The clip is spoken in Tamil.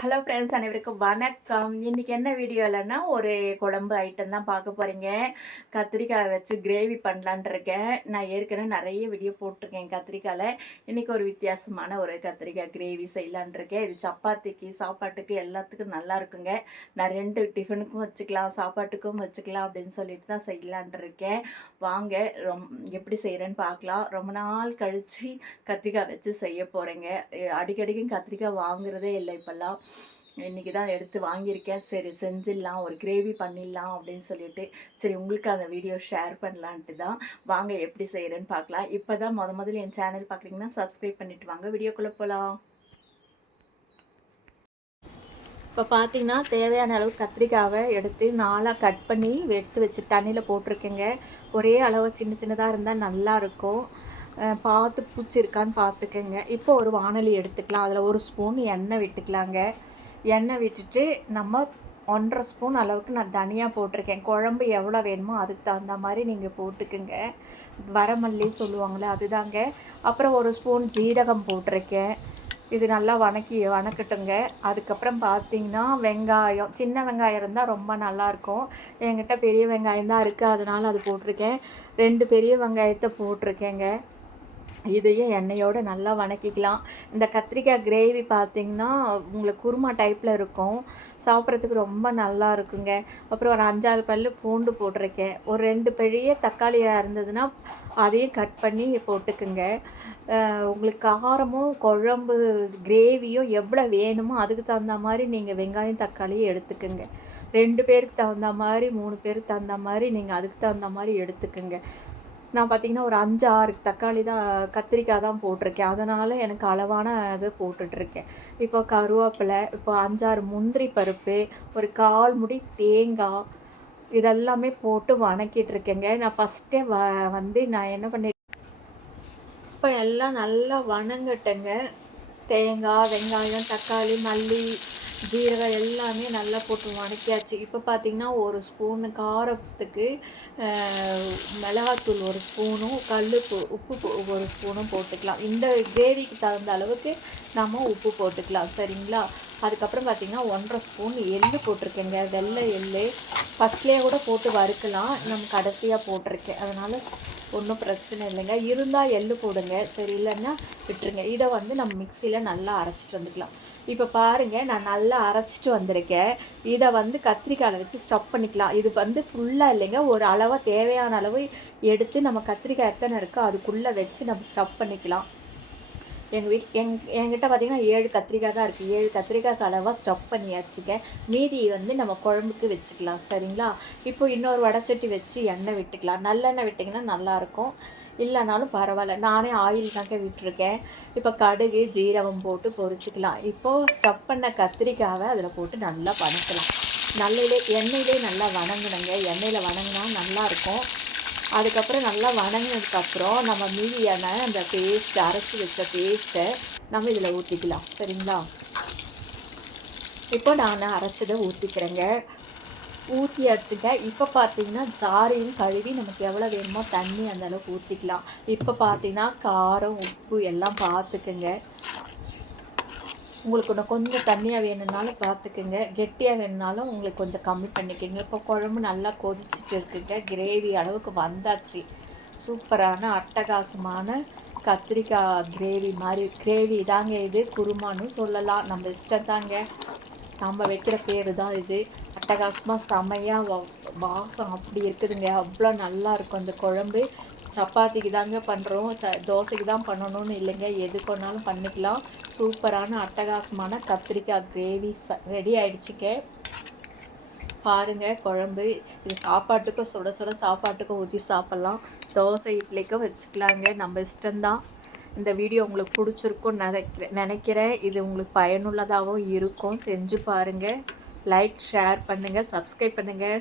ஹலோ ஃப்ரெண்ட்ஸ், அனைவருக்கும் வணக்கம். இன்றைக்கி என்ன வீடியோலன்னா ஒரு குழம்பு ஐட்டம் தான் பார்க்க போகிறீங்க. கத்திரிக்காய் வச்சு கிரேவி பண்ணலான் இருக்கேன். நான் ஏற்கனவே நிறைய வீடியோ போட்டிருக்கேன் கத்திரிக்காயில். இன்றைக்கி ஒரு வித்தியாசமான ஒரு கத்திரிக்காய் கிரேவி செய்யலான் இருக்கேன். இது சப்பாத்திக்கு சாப்பாட்டுக்கு எல்லாத்துக்கும் நல்லா இருக்குங்க. நான் 2 டிஃபனுக்கும் வச்சுக்கலாம், சாப்பாட்டுக்கும் வச்சுக்கலாம் அப்படின்னு சொல்லிட்டு தான் செய்யலான் இருக்கேன். வாங்க எப்படி செய்கிறேன்னு பார்க்கலாம். ரொம்ப நாள் கழித்து கத்திரிக்காய் வச்சு செய்ய போகிறேங்க. அடிக்கடிக்கும் கத்திரிக்காய் வாங்குறதே இல்லை இப்போல்லாம். இன்றைக்கி தான் எடுத்து வாங்கியிருக்கேன். சரி செஞ்சிடலாம், ஒரு கிரேவி பண்ணிடலாம் அப்படின்னு சொல்லிட்டு சரி உங்களுக்கு அந்த வீடியோ ஷேர் பண்ணலான்ட்டு தான். வாங்க எப்படி செய்கிறேன்னு பார்க்கலாம். இப்போ தான் முதல்ல என் சேனல் பார்க்குறீங்கன்னா சப்ஸ்கிரைப் பண்ணிவிட்டு வாங்க, வீடியோக்குள்ளே போகலாம். இப்போ பார்த்தீங்கன்னா தேவையான அளவு கத்திரிக்காவை எடுத்து 4ஆக கட் பண்ணி எடுத்து வச்சு தண்ணியில் போட்டிருக்கேங்க. ஒரே அளவு சின்ன சின்னதாக இருந்தால் நல்லாயிருக்கும். பார்த்து பூச்சி இருக்கான்னு பார்த்துக்கங்க. இப்போ ஒரு வானொலி எடுத்துக்கலாம். அதில் 1 ஸ்பூன் எண்ணெய் விட்டுக்கலாங்க. எண்ணெய் விட்டுட்டு நம்ம 1.5 ஸ்பூன் அளவுக்கு நான் தனியாக போட்டிருக்கேன். குழம்பு எவ்வளோ வேணுமோ அதுக்கு தகுந்த மாதிரி நீங்கள் போட்டுக்குங்க. வரமல்லி சொல்லுவாங்களே அதுதாங்க. அப்புறம் 1 ஸ்பூன் ஜீரகம் போட்டிருக்கேன். இது நல்லா வணக்கட்டுங்க. அதுக்கப்புறம் பார்த்திங்கன்னா வெங்காயம், சின்ன வெங்காயம் இருந்தால் ரொம்ப நல்லாயிருக்கும். என்கிட்ட பெரிய வெங்காயம் தான் இருக்குது, அதனால் அது போட்டிருக்கேன். 2 பெரிய வெங்காயத்தை போட்டிருக்கேங்க. இதையும் எண்ணெயோடு நல்லா வணக்கிக்கலாம். இந்த கத்திரிக்காய் கிரேவி பார்த்திங்கன்னா உங்களுக்கு குருமா டைப்பில் இருக்கும், சாப்பிட்றதுக்கு ரொம்ப நல்லா இருக்குங்க. அப்புறம் ஒரு 5-6 பல் பூண்டு போட்டிருக்கேன். ஒரு 2 பெரிய தக்காளியாக இருந்ததுன்னா அதையும் கட் பண்ணி போட்டுக்குங்க. உங்களுக்கு காரமும் குழம்பு கிரேவியும் எவ்வளோ வேணுமோ அதுக்கு தகுந்த மாதிரி நீங்கள் வெங்காயம் தக்காளியும் எடுத்துக்குங்க. 2 பேருக்கு தகுந்த மாதிரி 3 பேருக்கு தகுந்த மாதிரி நீங்கள் அதுக்கு தகுந்த மாதிரி எடுத்துக்குங்க. நான் பார்த்திங்கன்னா ஒரு 5-6 தக்காளி தான் கத்திரிக்காய் தான் போட்டிருக்கேன், அதனால் எனக்கு அளவான இது போட்டுட்ருக்கேன். இப்போ கருவேப்பிலை, இப்போ 5-6 முந்திரி பருப்பு, ஒரு 1/4 முடி தேங்காய், இதெல்லாமே போட்டு வணக்கிட்டுருக்கேங்க. நான் ஃபஸ்ட்டே நான் என்ன பண்ணி இப்போ எல்லாம் நல்லா வணங்கட்டேங்க. தேங்காய், வெங்காயம், தக்காளி, மல்லி, ஜீரகம் எல்லாமே நல்லா போட்டு வணக்கியாச்சு. இப்போ பார்த்திங்கன்னா 1 ஸ்பூனு காரத்துக்கு மிளகாத்தூள் 1 ஸ்பூனும் உப்பு 1 ஸ்பூனும் போட்டுக்கலாம். இந்த கிரேவிக்கு தகுந்த அளவுக்கு நம்ம உப்பு போட்டுக்கலாம், சரிங்களா? அதுக்கப்புறம் பார்த்திங்கன்னா 1.5 ஸ்பூன் எள்ளு போட்டிருக்கேங்க. வெள்ளை எள்ளு ஃபஸ்ட்லேயே கூட போட்டு வறுக்கலாம், நம்ம கடைசியாக போட்டிருக்கேன், அதனால் ஒன்றும் பிரச்சனை இல்லைங்க. இருந்தால் எள்ளு போடுங்க, சரி இல்லைன்னா விட்டுருங்க. இதை நம்ம மிக்சியில் நல்லா அரைச்சிட்டு வந்துக்கலாம். இப்போ பாருங்கள், நான் நல்லா அரைச்சிட்டு வந்திருக்கேன். இதை கத்திரிக்காயில் வச்சு ஸ்டஃப் பண்ணிக்கலாம். இது ஃபுல்லாக இல்லைங்க, ஒரு அளவாக தேவையான அளவு எடுத்து நம்ம கத்திரிக்காய் எத்தனை இருக்கோ அதுக்குள்ளே வச்சு நம்ம ஸ்டஃப் பண்ணிக்கலாம். என்கிட்ட பார்த்திங்கன்னா 7 கத்திரிக்காய் தான் இருக்குது. 7 கத்திரிக்காய்க்கு அளவாக ஸ்டஃப் பண்ணி வச்சுக்க. மீதி நம்ம குழம்புக்கு வச்சுக்கலாம், சரிங்களா? இப்போ இன்னொரு வடைச்சட்டி வச்சு எண்ணெய் விட்டுக்கலாம். நல்லெண்ணெய் விட்டிங்கன்னா நல்லாயிருக்கும், இல்லைனாலும் பரவாயில்ல. நானே ஆயில் தாங்க விட்டுருக்கேன். இப்போ கடுகு ஜீரகம் போட்டு பொரிச்சிக்கலாம். இப்போது ஸ்டஃப் பண்ண கத்திரிக்காவை அதில் போட்டு நல்லா வதக்கலாம். எண்ணெயிலே நல்லா வணங்கணுங்க. எண்ணெயில் வணங்கினா நல்லாயிருக்கும். அதுக்கப்புறம் நல்லா வணங்கினதுக்கப்புறம் நம்ம மீதியான அந்த அரைச்சி வச்ச பேஸ்ட்டை நம்ம இதில் ஊற்றிக்கலாம், சரிங்களா? இப்போ நான் அரைச்சதை ஊற்றிக்கிறேங்க. ஊற்றியாச்சுங்க. இப்போ பார்த்திங்கன்னா ஜாரையும் கழுவி நமக்கு எவ்வளோ வேணுமோ தண்ணி அந்தளவுக்கு ஊற்றிக்கலாம். இப்போ பார்த்திங்கன்னா காரம் உப்பு எல்லாம் பார்த்துக்குங்க. உங்களுக்கு இன்னும் கொஞ்சம் தண்ணியாக வேணும்னாலும் பார்த்துக்குங்க, கெட்டியாக வேணும்னாலும் உங்களுக்கு கொஞ்சம் கம்மி பண்ணிக்கோங்க. இப்போ குழம்பு நல்லா கொதிச்சுட்டு இருக்குங்க. கிரேவி அளவுக்கு வந்தாச்சு. சூப்பரான அட்டகாசமான கத்திரிக்காய் கிரேவி தாங்க இது. குருமான்னு சொல்லலாம், நம்ம இஷ்டம் தாங்க, நம்ம வைக்கிற பேர் தான் இது. அட்டகாசமாக செமையாக வாசம் அப்படி இருக்குதுங்க. அவ்வளோ நல்லா இருக்கும் இந்த குழம்பு. சப்பாத்திக்கு தாங்க பண்ணுறோம், தோசைக்கு தான் பண்ணணும்னு இல்லைங்க, எது கொண்டாலும் பண்ணிக்கலாம். சூப்பரான அட்டகாசமான கத்திரிக்காய் கிரேவி ரெடி ஆகிடுச்சிக்க. பாருங்கள் குழம்பு. இது சாப்பாட்டுக்கும் சுட சுட சாப்பாட்டுக்கும் ஊற்றி சாப்பிட்லாம், தோசை இட்லிக்கும் வச்சுக்கலாங்க, நம்ம இஷ்டம்தான். இந்த வீடியோ உங்களுக்கு பிடிச்சிருக்குன்னு நினைக்கிறேன். இது உங்களுக்கு பயனுள்ளதாகவும் இருக்கும். செஞ்சு பாருங்கள். லைக் ஷேர் பண்ணுங்கள், சப்ஸ்கிரைப் பண்ணுங்கள்.